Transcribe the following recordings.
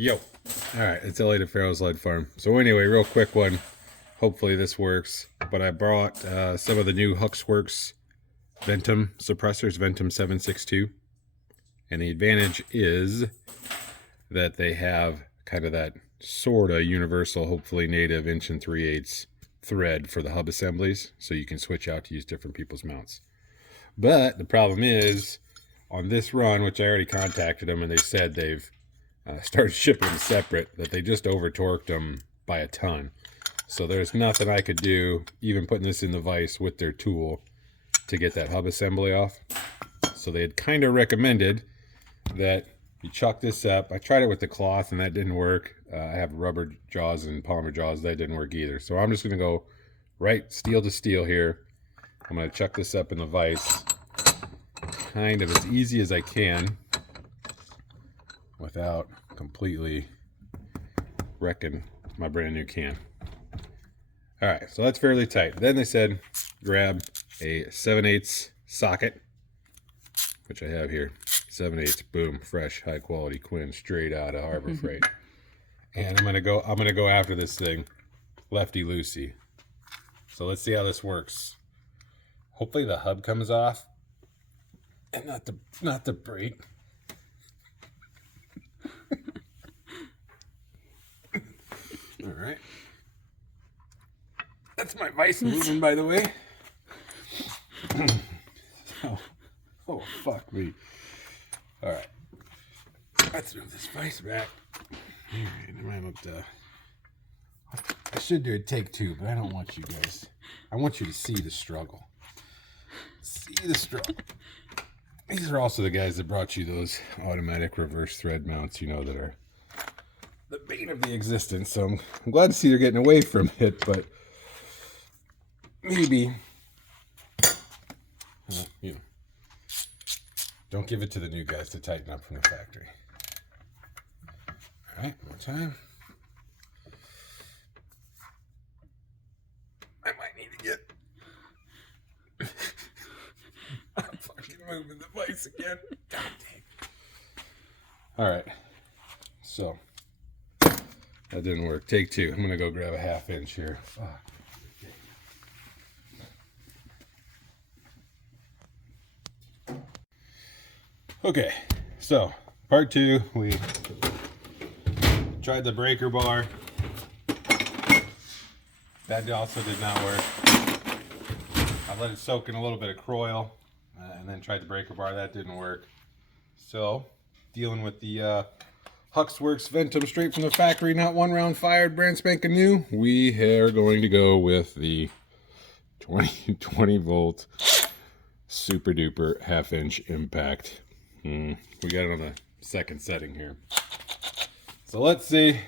Yo. Alright, it's LA to Farro's Lead Farm. So anyway, real quick one. Hopefully this works. But I brought some of the new Huxwrx Ventom suppressors, Ventom 762. And the advantage is that they have kind of that sort of universal, hopefully native 1 3/8" thread for the hub assemblies. So you can switch out to use different people's mounts. But the problem is, on this run, which I already contacted them and they said they've started shipping them separate, that they just over torqued them by a ton. So there's nothing I could do, even putting this in the vise with their tool, to get that hub assembly off. So they had kind of recommended that you chuck this up. I tried it with the cloth and that didn't work. I have rubber jaws and polymer jaws, that didn't work either. So I'm just going to go right steel to steel here. I'm going to chuck this up in the vise kind of as easy as I can without completely wrecking my brand new can. Alright, so that's fairly tight. Then they said grab a 7/8 socket, which I have here. 7/8, boom, fresh, high quality Quinn, straight out of Harbor Freight. And I'm gonna go after this thing lefty loosey. So let's see how this works. Hopefully the hub comes off and not the brake. All right. That's my vise moving, by the way. Oh, fuck me. All right. Let's move this vise back. I should do a take 2, but I don't want you guys. I want you to see the struggle. See the struggle. These are also the guys that brought you those automatic reverse thread mounts, you know, that are the bane of the existence. So I'm glad to see they're getting away from it, but maybe, you know, don't give it to the new guys to tighten up from the factory. All right, more time. I might need to get... I'm fucking moving the vise again. God dang. All right, so that didn't work. Take 2. I'm gonna go grab a 1/2 inch here. Fuck. Okay, so part 2, we tried the breaker bar. That also did not work. I let it soak in a little bit of Croil and then tried the breaker bar. That didn't work. So, dealing with the Huxwrx Ventom straight from the factory, not one round fired, brand spanking new. We are going to go with the 20 volt super duper 1/2 inch impact. We got it on the second setting here. So let's see.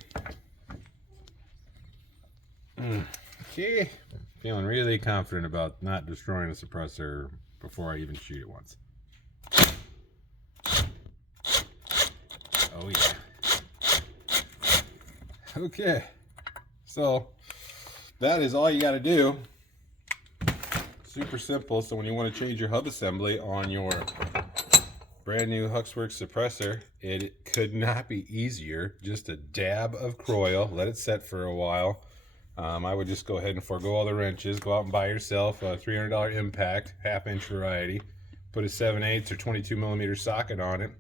Okay. Feeling really confident about not destroying a suppressor before I even shoot it once. Oh yeah. Okay. So that is all you got to do. Super simple. So when you want to change your hub assembly on your brand new Huxwrx suppressor, it could not be easier. Just a dab of Croil, let it set for a while. I would just go ahead and forego all the wrenches, go out and buy yourself a $300 impact, 1/2 inch variety, put a 7/8 or 22 millimeter socket on it.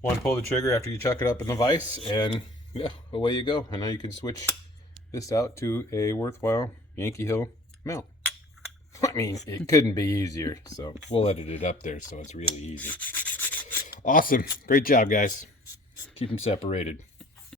One, pull the trigger after you chuck it up in the vise, and yeah, away you go. And now you can switch this out to a worthwhile Yankee Hill mount. I mean, it couldn't be easier, so we'll edit it up there so it's really easy. Awesome. Great job, guys. Keep them separated.